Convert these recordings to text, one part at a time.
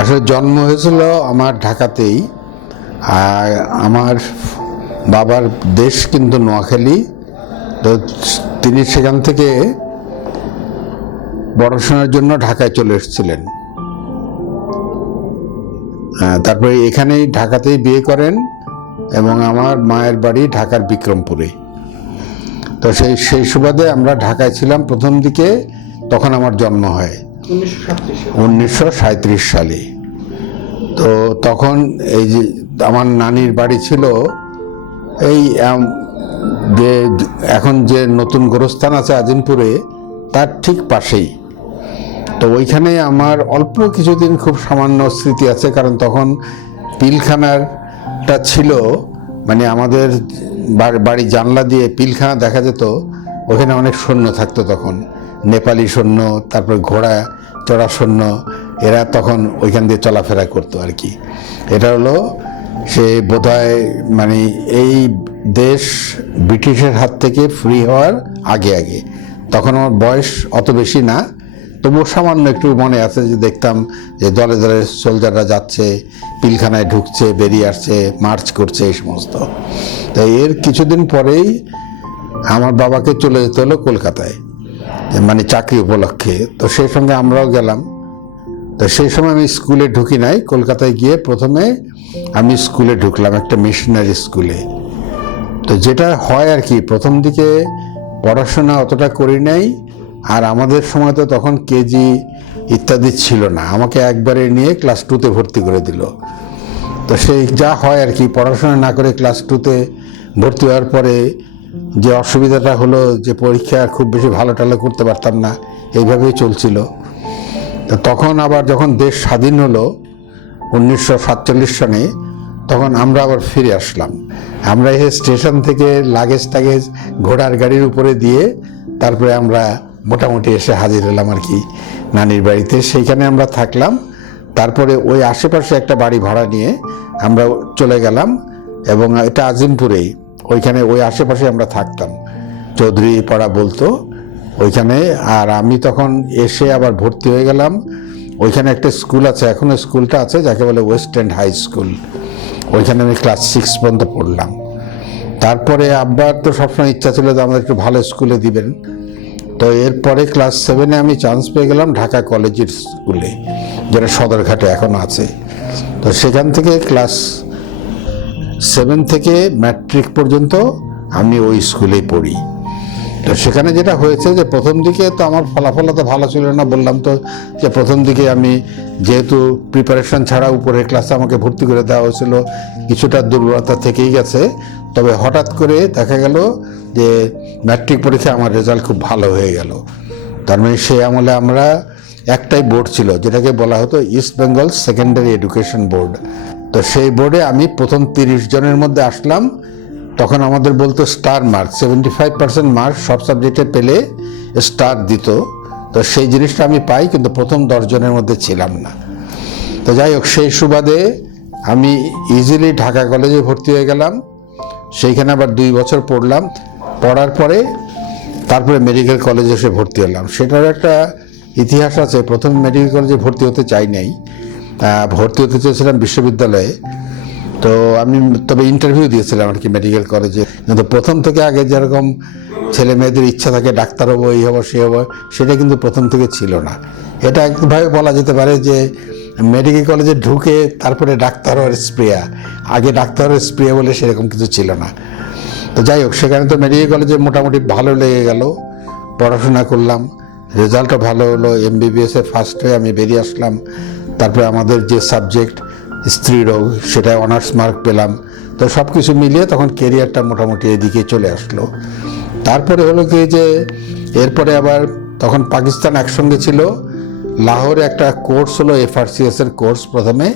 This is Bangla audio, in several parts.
আসলে জন্ম হয়েছিল আমার ঢাকাতেই আর আমার বাবার দেশ কিন্তু নোয়াখালী। তো তিনি সেখান থেকে পড়াশোনার জন্য ঢাকায় চলে এসেছিলেন। তারপরে এখানেই ঢাকাতেই বিয়ে করেন এবং আমার মায়ের বাড়ি ঢাকার বিক্রমপুরে। তো সেই সেই সুবাদে আমরা ঢাকায় ছিলাম প্রথম দিকে তখন আমার জন্ম হয়। উনিশশো সাঁত্রিশ সালে। তো তখন এই যে আমার নানির বাড়ি ছিল, এই যে এখন যে নতুন গোরস্থান আছে আজিমপুরে, তার ঠিক পাশেই। তো ওইখানে আমার অল্প কিছুদিন খুব সামান্য স্মৃতি আছে, কারণ তখন পিলখানারটা ছিল মানে আমাদের বাড়ি জানলা দিয়ে পিলখানা দেখা যেত, ওখানে অনেক সৈন্য থাকতো তখন। নেপালি সৈন্য, তারপর ঘোড়া চড়া সৈন্য এরা তখন ওইখান দিয়ে চলাফেরা করতো আর কি। এটা হলো সে বোধহয় মানে এই দেশ ব্রিটিশের হাত থেকে ফ্রি হওয়ার আগে আগে। তখন আমার বয়স অত বেশি না, তবুও সামান্য একটু মনে আছে যে দেখতাম যে দলে দলে সোলজাররা যাচ্ছে, পিলখানায় ঢুকছে, বেরিয়ে আসছে, মার্চ করছে এই সমস্ত। তো এর কিছুদিন পরেই আমার বাবাকে চলে যেতে হলো কলকাতায় মানে চাকরি উপলক্ষে। তো সেই সঙ্গে আমরাও গেলাম। তো সেই সময় আমি স্কুলে ঢুকি নাই। কলকাতায় গিয়ে প্রথমে আমি স্কুলে ঢুকলাম, একটা মিশনারি স্কুলে। তো যেটা হয় আর কি, প্রথম দিকে পড়াশোনা অতটা করি নাই, আর আমাদের সময় তো তখন কেজি ইত্যাদি ছিল না। আমাকে একবারে নিয়ে ক্লাস টুতে ভর্তি করে দিল। তো সেই যা হয় আর কি, পড়াশোনা না করে ক্লাস টুতে ভর্তি হওয়ার পরে যে অসুবিধাটা হলো যে পরীক্ষা খুব বেশি ভালো টালো করতে পারতাম না, এইভাবেই চলছিল। তখন আবার যখন দেশ স্বাধীন হলো উনিশশো সাতচল্লিশ সনে তখন আমরা আবার ফিরে আসলাম। আমরা এই স্টেশন থেকে লাগেজ টাগেজ ঘোড়ার গাড়ির উপরে দিয়ে তারপরে আমরা মোটামুটি এসে হাজির হলাম আর কি নানির বাড়িতে। সেইখানে আমরা থাকলাম। তারপরে ওই আশেপাশে একটা বাড়ি ভাড়া নিয়ে আমরা চলে গেলাম এবং এটা আজিমপুরেই। ওইখানে ওই আশেপাশে আমরা থাকতাম। চৌধুরী পাড়া বলতো। ওইখানে, আর আমি তখন এসে আবার ভর্তি হয়ে গেলাম। ওইখানে একটা স্কুল আছে, এখনও স্কুলটা আছে, যাকে বলে ওয়েস্ট এন্ড হাই স্কুল ওইখানে আমি ক্লাস সিক্স পর্যন্ত পড়লাম। তারপরে আব্বার তো সবসময় ইচ্ছা ছিল যে আমাদের একটু ভালো স্কুলে দিবেন। তো এরপরে ক্লাস সেভেনে আমি চান্স পেয়ে গেলাম ঢাকা কলেজের স্কুলে, যেটা সদরঘাটে এখনও আছে। তো সেখান থেকে ক্লাস সেভেন থেকে ম্যাট্রিক পর্যন্ত আমি ওই স্কুলেই পড়ি। তো সেখানে যেটা হয়েছে যে প্রথম দিকে তো আমার ফলাফল তো ভালো ছিল না, বললাম তো যে প্রথম দিকে আমি যেহেতু প্রিপারেশন ছাড়া উপরের ক্লাসে আমাকে ভর্তি করে দেওয়া হয়েছিল, কিছুটা দুর্বলতা থেকেই গেছে। তবে হঠাৎ করে দেখা গেল যে ম্যাট্রিক পরীক্ষায় আমার রেজাল্ট খুব ভালো হয়ে গেল। তার মানে সেই আমলে আমরা একটাই বোর্ড ছিল, যেটাকে বলা হতো East Bengal secondary education board তো সেই বোর্ডে আমি প্রথম তিরিশ জনের মধ্যে আসলাম তখন আমাদের বলতো star mark seventy five percent mark সব সাবজেক্টে পেলে স্টার দিত। তো সেই জিনিসটা আমি পাই, কিন্তু প্রথম দশজনের মধ্যে ছিলাম না। তো যাই হোক, সেই সুবাদে আমি ইজিলি ঢাকা কলেজে ভর্তি হয়ে গেলাম। সেইখানে আবার দুই বছর পড়লাম। পড়ার পরে তারপরে মেডিকেল কলেজে এসে ভর্তি হলাম। সেটার একটা ইতিহাস আছে। প্রথম মেডিকেল কলেজে ভর্তি হতে চাই নাই। ভর্তি হতে চেয়েছিলাম বিশ্ববিদ্যালয়ে। তো আমি তবে ইন্টারভিউ দিয়েছিলাম আর কি মেডিকেল কলেজে কিন্তু প্রথম থেকে আগে যেরকম ছেলে মেয়েদের ইচ্ছা থাকে, ডাক্তার হব, এই হব, সে হব, সেটা কিন্তু প্রথম থেকে ছিল না। এটা একভাবে বলা যেতে পারে যে মেডিকেল কলেজে ঢুকে তারপরে ডাক্তার হওয়ার স্প্রেয়া। আগে ডাক্তার হওয়ার স্প্রেয়া বলে সেরকম কিছু ছিল না। তো যাই হোক, সেখানে তো মেডিকেল কলেজে মোটামুটি ভালো লেগে গেল। পড়াশোনা করলাম রেজাল্টও ভালো হলো এমবিবিএস ফার্স্ট হয়ে আমি বেরিয়ে আসলাম। তারপরে আমাদের যে সাবজেক্ট স্ত্রী রোগ, সেটায় অনার্স মার্ক পেলাম। তো সব কিছু মিলিয়ে তখন কেরিয়ারটা মোটামুটি এদিকে চলে আসলো। তারপরে হলো কি যে এরপরে আবার তখন পাকিস্তান একসঙ্গে ছিল। লাহোরে একটা কোর্স হলো এফআরসিএস এর কোর্স প্রথমে।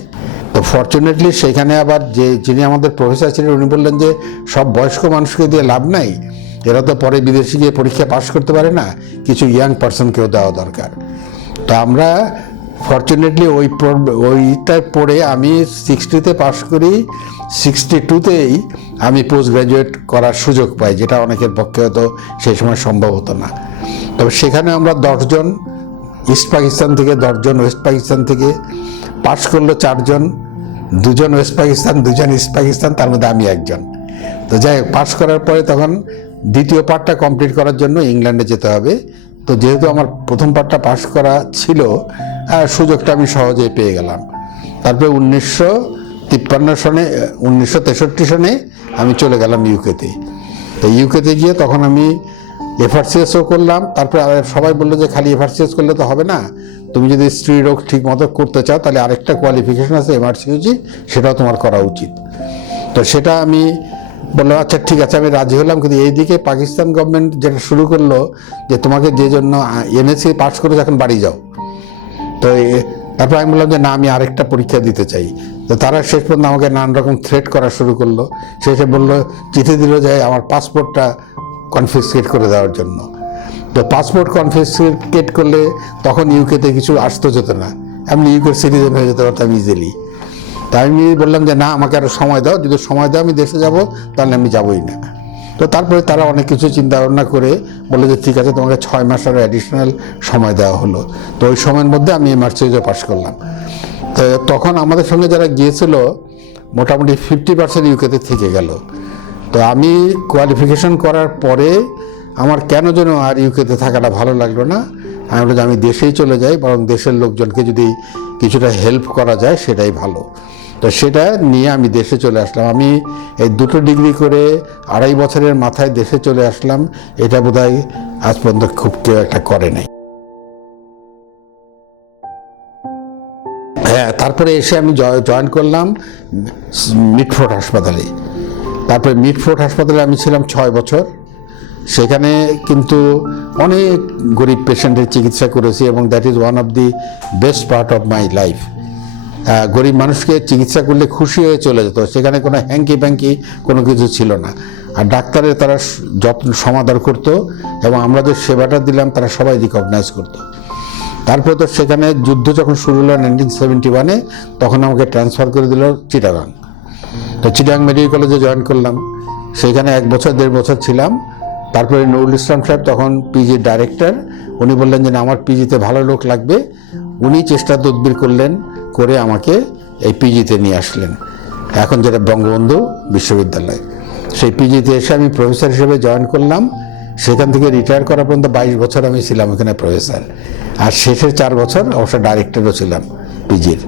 তো ফর্চুনেটলি সেখানে আবার যে যিনি আমাদের প্রফেসর ছিলেন, উনি বললেন যে সব বয়স্ক মানুষকে দিয়ে লাভ নাই। এরা তো পরে বিদেশে গিয়ে পরীক্ষা পাশ করতে পারে না। কিছু ইয়াং পার্সনকেও দেওয়া দরকার। তো আমরা ফর্চুনেটলি ওই ওইটায় পড়ে আমি সিক্সটিতে পাশ করি সিক্সটি টুতেই আমি পোস্ট গ্রাজুয়েট করার সুযোগ পাই, যেটা অনেকের পক্ষে হয়তো সেই সময় সম্ভব হতো না। তবে সেখানে আমরা দশজন ইস্ট পাকিস্তান থেকে দশজন ওয়েস্ট পাকিস্তান থেকে পাশ করল চারজন দুজন ওয়েস্ট পাকিস্তান দুজন ইস্ট পাকিস্তান তার মধ্যে আমি একজন। তো যাই হোক পাশ করার পরে তখন দ্বিতীয় পার্টটা কমপ্লিট করার জন্য ইংল্যান্ডে যেতে হবে। তো যেহেতু আমার প্রথম পার্টটা পাশ করা ছিল সুযোগটা আমি সহজেই পেয়ে গেলাম। তারপরে উনিশশো তিপ্পান্ন সনে, উনিশশো তেষট্টি সনে আমি চলে গেলাম ইউকেতে। তো ইউকেতে গিয়ে তখন আমি এফআরসিএসও করলাম। তারপরে সবাই বলল যে, খালি এফআরসিএস করলে তো হবে না। তুমি যদি স্ত্রী রোগ ঠিক মতো করতে চাও, তাহলে আরেকটা কোয়ালিফিকেশন আছে এমআরসিউজি সেটাও তোমার করা উচিত। তো সেটা আমি বললাম আচ্ছা ঠিক আছে, আমি রাজি হলাম। কিন্তু এইদিকে পাকিস্তান গভর্নমেন্ট যেটা শুরু করল, যে তোমাকে যে জন্য এনএসসি পাস করে যখন বাড়ি যাও তো তারপর আমি বললাম যে, না, আমি আরেকটা পরীক্ষা দিতে চাই। তো তারা শেষ পর্যন্ত আমাকে নানান রকম থ্রেট করা শুরু করল। শেষে বলল, চিঠি দিল যে, আমার পাসপোর্টটা কনফিসকেট করে দেওয়ার জন্য। তো পাসপোর্ট কনফিসকেট করলে তখন ইউকেতে কিছু আসতে যেত না। এমনি ইউকের সিটিজেন হয়ে যেতে পারতাম ইজিলি তাই আমি বললাম যে, না, আমাকে আরও সময় দাও। যদি সময় দাও, আমি দেশে যাব, তাহলে আমি যাবই না। তো তারপরে তারা অনেক কিছু চিন্তা ভাবনা করে বলে যে ঠিক আছে, তোমাকে ছয় মাস আরও অ্যাডিশনাল সময় দেওয়া হলো। তো ওই সময়ের মধ্যে আমি এমার্সিজে পাস করলাম। তো তখন আমাদের সঙ্গে যারা গিয়েছিল, মোটামুটি ফিফটি পার্সেন্ট ইউকেতে থেকে গেল। তো আমি কোয়ালিফিকেশন করার পরে আমার কেন যেন আর ইউকেতে থাকাটা ভালো লাগল না। আমি বললাম আমি দেশেই চলে যাই, বরং দেশের লোকজনকে যদি কিছুটা হেল্প করা যায়, সেটাই ভালো। তো সেটা নিয়ে আমি দেশে চলে আসলাম। আমি এই দুটো ডিগ্রি করে আড়াই বছরের মাথায় দেশে চলে আসলাম। এটা বোধহয় আজ পর্যন্ত খুব কেউ একটা করে নাই। হ্যাঁ তারপরে এসে আমি জয়েন করলাম মিটফোর্ড হাসপাতালে। তারপরে মিটফোর্ড হাসপাতালে আমি ছিলাম ছয় বছর। সেখানে কিন্তু অনেক গরিব পেশেন্টের চিকিৎসা করেছি এবং that is one of the best part of my life গরিব মানুষকে চিকিৎসা করলে খুশি হয়ে চলে যেত। সেখানে কোনো হ্যাঙ্কি ব্যাঙ্কি কোনো কিছু ছিল না। আর ডাক্তারের তারা যত্ন সমাদর করতো এবং আমরা যে সেবাটা দিলাম, তারা সবাই রিকগনাইজ করতো। তারপরে তো সেখানে যুদ্ধ যখন শুরু হলো নাইনটিন সেভেন্টি ওয়ানে তখন আমাকে ট্রান্সফার করে দিল চিটাগাং। তো চিটাং মেডিকেল কলেজে জয়েন করলাম। সেখানে এক বছর, দেড় বছর ছিলাম। তারপরে নুরুল ইসলাম সাহেব তখন পিজির ডাইরেক্টর উনি বললেন যে আমার পিজিতে ভালো লোক লাগবে। উনি চেষ্টা তদবির করলেন। করে আমাকে এই পিজিতে নিয়ে আসলেন। এখন যেটা বঙ্গবন্ধু বিশ্ববিদ্যালয়। সেই পিজিতে এসে আমি প্রফেসর হিসেবে জয়েন করলাম। সেখান থেকে রিটায়ার করা পর্যন্ত বাইশ বছর আমি ছিলাম এখানে প্রফেসর আর শেষের চার বছর অবশ্য ডাইরেক্টরও ছিলাম পিজির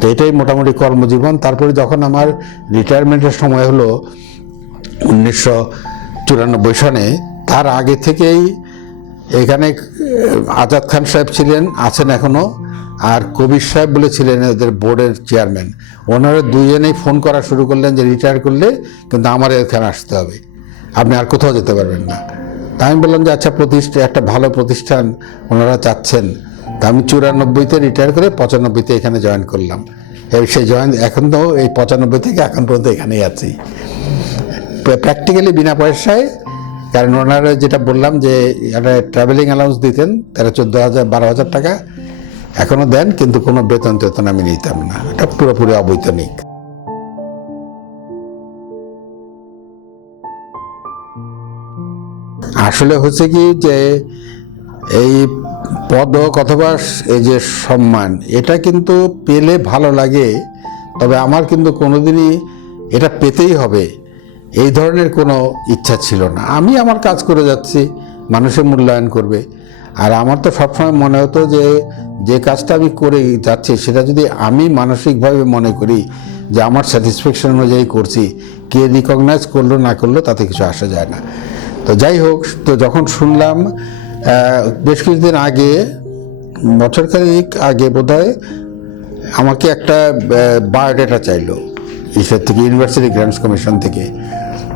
তো এটাই মোটামুটি কর্মজীবন। তারপরে যখন আমার রিটায়ারমেন্টের সময় হলো উনিশশো চুরানব্বই সনে, তার আগে থেকেই এখানে আজাদ খান সাহেব ছিলেন, আছেন এখনও। আর কবির সাহেব বলে ছিলেন এদের বোর্ডের চেয়ারম্যান। ওনারা দুজনেই ফোন করা শুরু করলেন যে রিটায়ার করলে কিন্তু আমার এখানে আসতে হবে। আপনি আর কোথাও যেতে পারবেন না। তা আমি বললাম যে আচ্ছা প্রতিষ্ঠা, একটা ভালো প্রতিষ্ঠান ওনারা চাচ্ছেন। তা আমি চুরানব্বইতে রিটায়ার করে পঁচানব্বইতে এখানে জয়েন করলাম। সেই জয়েন এখন তো এই পঁচানব্বই থেকে এখন পর্যন্ত এখানেই আছি। প্র্যাকটিক্যালি বিনা পয়সায়, কারণ ওনারা যেটা বললাম যে, একটা ট্রাভেলিং অ্যালাউন্স দিতেন, তারা চোদ্দ হাজার, বারো হাজার টাকা এখনও দেন, কিন্তু কোনো বেতন টেতন আমি নিতাম না। এটা পুরোপুরি অবৈতনিক। আসলে হচ্ছে কি যে এই পদক অথবা এই যে সম্মান, এটা কিন্তু পেলে ভালো লাগে, তবে আমার কিন্তু কোনোদিনই এটা পেতেই হবে। এই ধরনের কোনো ইচ্ছা ছিল না। আমি আমার কাজ করে যাচ্ছি মানুষের মূল্যায়ন করবে। আর আমার তো সবসময় মনে হতো যে যে কাজটা আমি করে যাচ্ছি, সেটা যদি আমি মানসিকভাবে মনে করি যে আমার স্যাটিসফ্যাকশন অনুযায়ী করছি, কে রিকগনাইজ করল, না করল, তাতে কিছু আসা যায় না। তো যাই হোক, তো যখন শুনলাম বেশ কিছুদিন আগে বছর খানিক আগে বোধহয়, আমাকে একটা বায়োডাটা চাইলো, ইসের থেকে ইউনিভার্সিটি গ্র্যান্টস কমিশন থেকে।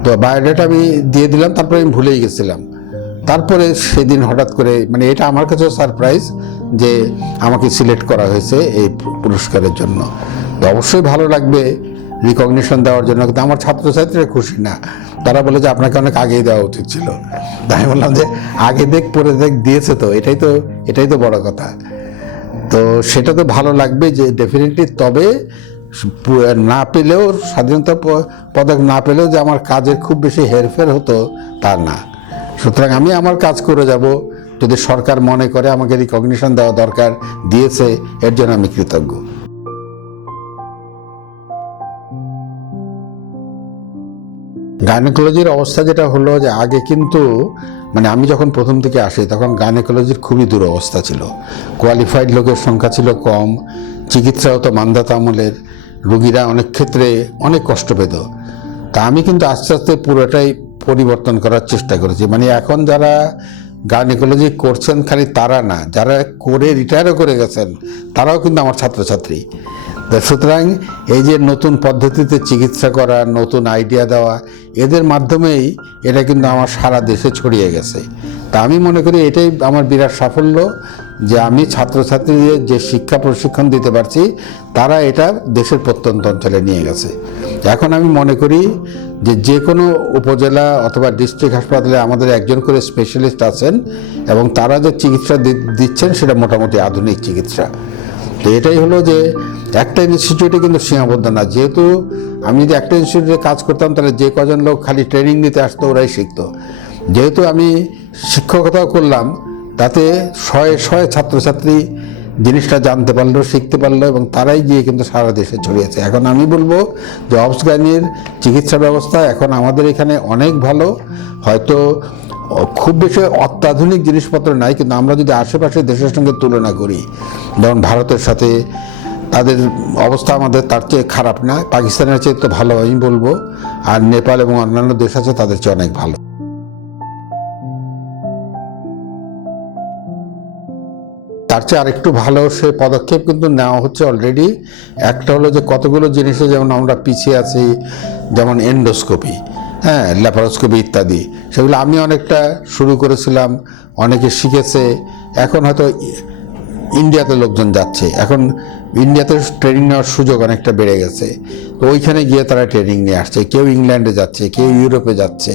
তো বায়োডাটা আমি দিয়ে দিলাম, তারপরে আমি ভুলেই গেছিলাম। তারপরে সেদিন হঠাৎ করে মানে এটা আমার কাছেও সারপ্রাইজ যে আমাকে সিলেক্ট করা হয়েছে এই পুরস্কারের জন্য। তো অবশ্যই ভালো লাগবে রিকগনিশন দেওয়ার জন্য, কিন্তু আমার ছাত্রছাত্রীরা খুশি না। তারা বলে যে আপনাকে অনেক আগেই দেওয়া উচিত ছিল। তাই আমি বললাম যে, আগে দেখ, পরে দেখ, দিয়েছে তো, এটাই তো এটাই তো বড় কথা। তো সেটা তো ভালো লাগবে যে ডেফিনেটলি তবে না পেলেও, স্বাধীনতা পদক না পেলেও যে আমার কাজের খুব বেশি হেরফের হতো, তা না। সুতরাং আমি আমার কাজ করে যাব। যদি সরকার মনে করে আমাকে রিকগনিশন দেওয়া দরকার, দিয়েছে, এর জন্য আমি কৃতজ্ঞ। গাইনোকোলজির অবস্থা যেটা হলো যে আগে কিন্তু মানে আমি যখন প্রথম থেকে আসি, তখন গাইনোকোলজির খুবই দূর অবস্থা ছিল। কোয়ালিফাইড লোকের সংখ্যা ছিল কম চিকিৎসা হতো মান্দাত আমলের রুগীরা অনেক ক্ষেত্রে অনেক কষ্ট পেত। তা আমি কিন্তু আস্তে আস্তে পুরোটাই পরিবর্তন করার চেষ্টা করেছি। মানে এখন যারা গাইনোকোলজি করছেন খালি তারা না, যারা করে রিটায়ারও করে গেছেন, তারাও কিন্তু আমার ছাত্রছাত্রী। সুতরাং এই যে নতুন পদ্ধতিতে চিকিৎসা করা, নতুন আইডিয়া দেওয়া, এদের মাধ্যমেই এটা কিন্তু আমার সারা দেশে ছড়িয়ে গেছে। তা আমি মনে করি এটাই আমার বিরাট সাফল্য। যে আমি ছাত্রছাত্রীদের যে শিক্ষা প্রশিক্ষণ দিতে পারছি, তারা এটা দেশের প্রত্যন্ত অঞ্চলে নিয়ে গেছে। এখন আমি মনে করি যে যে কোনো উপজেলা অথবা ডিস্ট্রিক্ট হাসপাতালে আমাদের একজন করে স্পেশালিস্ট আছেন এবং তারা যে চিকিৎসা দিচ্ছেন, সেটা মোটামুটি আধুনিক চিকিৎসা। তো এটাই হলো যে একটা ইনস্টিটিউটে কিন্তু সীমাবদ্ধ না। যেহেতু আমি যদি একটা ইনস্টিটিউটে কাজ করতাম, তাহলে যে কজন লোক খালি ট্রেনিং নিতে আসতো, ওরাই শিখতো। যেহেতু আমি শিক্ষকতাও করলাম তাতে শয়ে শয়ে ছাত্রছাত্রী জিনিসটা জানতে পারল, শিখতে পারল এবং তারাই গিয়ে কিন্তু সারা দেশে ছড়িয়েছে। এখন আমি বলব যে অবসগানির চিকিৎসা ব্যবস্থা এখন আমাদের এখানে অনেক ভালো। হয়তো খুব বেশি অত্যাধুনিক জিনিসপত্র নাই, কিন্তু আমরা যদি আশেপাশে দেশের সঙ্গে তুলনা করি, যেমন ভারতের সাথে তাদের অবস্থা আমাদের তার চেয়ে খারাপ না, পাকিস্তানের চেয়ে তো ভালো, আমি বলব। আর নেপাল এবং অন্যান্য দেশ আছে, তাদের চেয়ে অনেক ভালো। তার চেয়ে আরেকটু ভালো সে পদক্ষেপ কিন্তু নেওয়া হচ্ছে অলরেডি একটা হলো যে কতগুলো জিনিসে যেমন আমরা পিছিয়ে আছি, যেমন এন্ডোস্কোপি হ্যাঁ ল্যাপারোস্কোপি ইত্যাদি, সেগুলো আমি অনেকটা শুরু করেছিলাম, অনেকে শিখেছে। এখন হয়তো ইন্ডিয়াতে লোকজন যাচ্ছে। এখন ইন্ডিয়াতে ট্রেনিং নেওয়ার সুযোগ অনেকটা বেড়ে গেছে। তো ওইখানে গিয়ে তারা ট্রেনিং নিয়ে আসছে। কেউ ইংল্যান্ডে যাচ্ছে, কেউ ইউরোপে যাচ্ছে।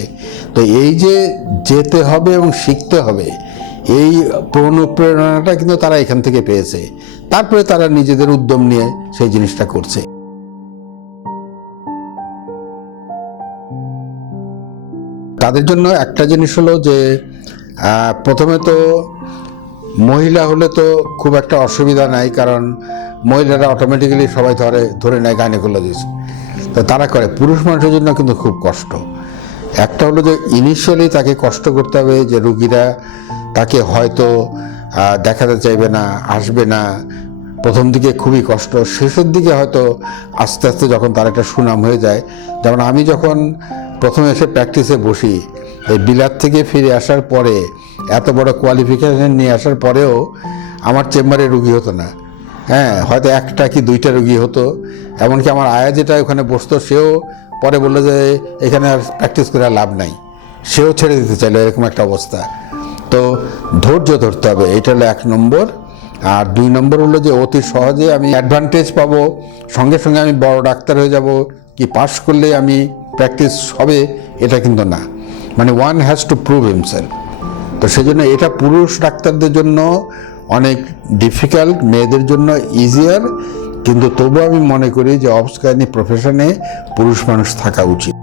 তো এই যে যেতে হবে এবং শিখতে হবে এই অনুপ্রেরণাটা কিন্তু তারা এখান থেকে পেয়েছে। তারপরে তারা নিজেদের উদ্যম নিয়ে সেই জিনিসটা করছে। তাদের জন্য একটা জিনিস হলো যে প্রথমে তো মহিলা হলে তো খুব একটা অসুবিধা নাই, কারণ মহিলারা অটোমেটিক্যালি সবাই ধরে ধরে নেয় গাইনোকোলজিস্ট তো তারা করে, পুরুষ মানুষের জন্য কিন্তু খুব কষ্ট। একটা হলো যে ইনিশিয়ালি তাকে কষ্ট করতে হবে যে রুগীরা তাকে হয়তো দেখাতে চাইবে না, আসবে না। প্রথম দিকে খুবই কষ্ট, শেষের দিকে হয়তো আস্তে আস্তে যখন তার একটা সুনাম হয়ে যায়, যেমন আমি যখন প্রথমে এসে প্র্যাকটিসে বসি, এই বিলাত থেকে ফিরে আসার পরে, এত বড় কোয়ালিফিকেশন নিয়ে আসার পরেও আমার চেম্বারে রুগী হতো না। হ্যাঁ হয়তো একটা কি দুইটা রুগী হতো, এমনকি আমার আয়া যেটা ওখানে বসতো, সেও পরে বলল যে, এখানে আর প্র্যাকটিস করে লাভ নাই। সেও ছেড়ে দিতে চাইলো, এরকম একটা অবস্থা। তো ধৈর্য ধরতে হবে, এটা হলো এক নম্বর। আর দুই নম্বর হলো যে অতি সহজে আমি অ্যাডভান্টেজ পাবো, সঙ্গে সঙ্গে আমি বড় ডাক্তার হয়ে যাব, কি পাস করলে আমি প্র্যাকটিস হবে, এটা কিন্তু না। মানে one has to prove himself তো সেজন্য এটা পুরুষ ডাক্তারদের জন্য অনেক ডিফিকাল্ট মেয়েদের জন্য ইজিয়ার কিন্তু তবুও আমি মনে করি যে অবস্কানি প্রফেশনে পুরুষ মানুষ থাকা উচিত।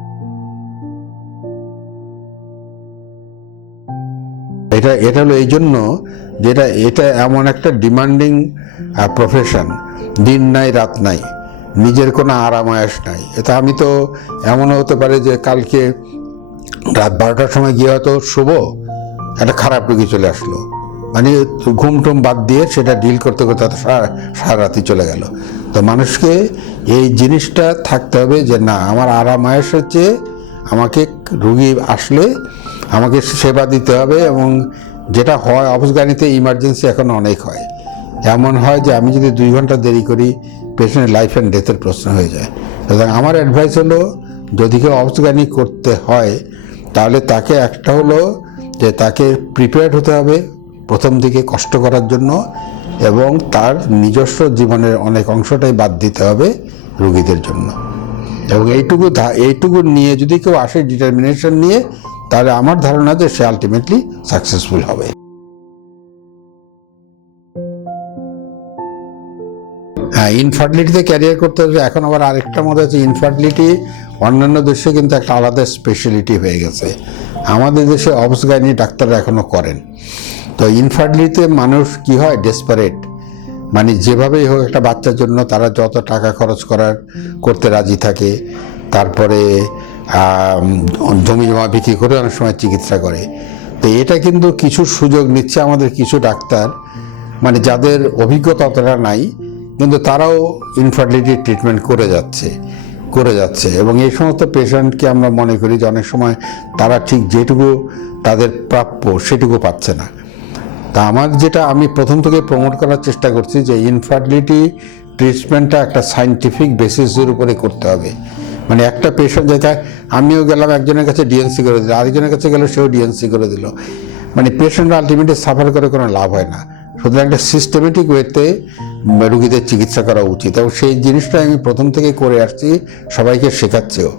এটা এটা হলো এই জন্য যেটা, এটা এমন একটা ডিমান্ডিং প্রফেশন দিন নাই, রাত নাই। নিজের কোনো আরামায়াস নাই। এটা আমি তো এমনও হতে পারে যে কালকে রাত বারোটার সময় গিয়ে হয়তো শুভ একটা খারাপ রুগী চলে আসলো। মানে ঘুম টুম বাদ দিয়ে সেটা ডিল করতে করতে সারা সারা রাতি চলে গেল। তো মানুষকে এই জিনিসটা থাকতে হবে যে, না, আমার আরামায়াস হচ্ছে, আমাকে রুগী আসলে আমাকে সেবা দিতে হবে এবং যেটা হয় অবসগানিতে ইমার্জেন্সি এখন অনেক হয়। এমন হয় যে আমি যদি দুই ঘণ্টা দেরি করি, পেশেন্টের লাইফ অ্যান্ড ডেথের প্রশ্ন হয়ে যায়। সুতরাং আমার অ্যাডভাইস হলো, যদি কেউ অবসগানি করতে হয়, তাহলে তাকে একটা হলো যে তাকে প্রিপেয়ার্ড হতে হবে প্রথম দিকে কষ্ট করার জন্য এবং তার নিজস্ব জীবনের অনেক অংশটাই বাদ দিতে হবে রুগীদের জন্য। এবং এইটুকু এইটুকু নিয়ে যদি কেউ আসে ডিটারমিনেশন নিয়ে তাহলে আমার ধারণা যে সে আলটিমেটলি সাকসেসফুল হবে। হ্যাঁ ইনফার্টিলিটিতে ক্যারিয়ার করতে হবে এখন আবার আরেকটা মধ্যে আছে ইনফার্টিলিটি অন্যান্য দেশে কিন্তু একটা আলাদা স্পেশালিটি হয়ে গেছে। আমাদের দেশে অবসগাইনি ডাক্তাররা এখনও করেন। তো ইনফার্টিলিটিতে মানুষ কি হয়? ডেসপারেট মানে যেভাবেই হোক একটা বাচ্চার জন্য তারা যত টাকা খরচ করার, করতে রাজি থাকে, তারপরে জমি জমা বিক্রি করে অনেক সময় চিকিৎসা করে। তো এটা কিন্তু কিছু সুযোগ নিচ্ছে আমাদের কিছু ডাক্তার মানে যাদের অভিজ্ঞতা অতটা নাই, কিন্তু তারাও ইনফার্টিলিটি ট্রিটমেন্ট করে যাচ্ছে করে যাচ্ছে। এবং এই সমস্ত পেশেন্টকে আমরা মনে করি যে অনেক সময় তারা ঠিক যেটুকু তাদের প্রাপ্য সেটুকু পাচ্ছে না। তা আমার যেটা, আমি প্রথম থেকে প্রমোট করার চেষ্টা করছি যে ইনফার্টিলিটি ট্রিটমেন্টটা একটা সাইন্টিফিক বেসিসের উপরে করতে হবে। মানে একটা পেশেন্ট যেটা আমিও গেলাম, একজনের কাছে ডিএনসি করে দিল, আরেকজনের কাছে গেল, সেও ডিএনসি করে দিল। মানে পেশেন্ট আলটিমেটলি সাফার করে, কোনো লাভ হয় না। সুতরাং একটা সিস্টেমেটিক ওয়েতে রুগীদের চিকিৎসা করা উচিত। এবং সেই জিনিসটা আমি প্রথম থেকে করে আসছি, সবাইকে শেখাচ্ছেও।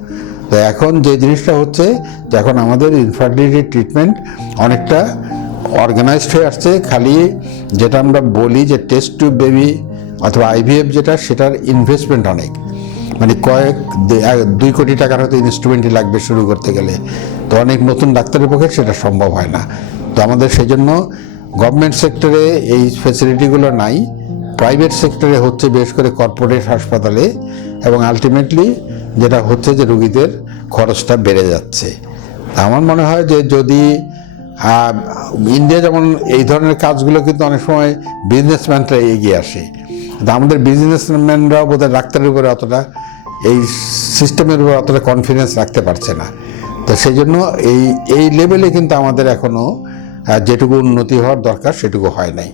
তো এখন যে জিনিসটা হচ্ছে এখন আমাদের ইনফার্টিলিটি ট্রিটমেন্ট অনেকটা অর্গানাইজড হয়ে আসছে। খালি যেটা আমরা বলি যে টেস্ট টু বেবি অথবা আইভিএফ যেটা, সেটার ইনভেস্টমেন্ট অনেক। মানে কয়েক দুই কোটি টাকার হয়তো ইনস্ট্রুমেন্টই লাগবে শুরু করতে গেলে। তো অনেক নতুন ডাক্তারের পক্ষে সেটা সম্ভব হয় না। তো আমাদের সেই জন্য গভর্নমেন্ট সেক্টরে এই ফেসিলিটিগুলো নাই। প্রাইভেট সেক্টরে হচ্ছে বেশ করে কর্পোরেট হাসপাতালে এবং আলটিমেটলি যেটা হচ্ছে যে রুগীদের খরচটা বেড়ে যাচ্ছে। আমার মনে হয় যে যদি ইন্ডিয়া যেমন এই ধরনের কাজগুলো কিন্তু অনেক সময় বিজনেসম্যানরা এগিয়ে আসে। আমাদের বিজনেসম্যানরাও বোধহয় ডাক্তারের উপরে অতটা এই সিস্টেমের উপর অতটা কনফিডেন্স রাখতে পারছে না। তো সেই জন্য এই এই লেভেলে কিন্তু আমাদের এখনও যেটুকু উন্নতি হওয়ার দরকার, সেটুকু হয় নাই।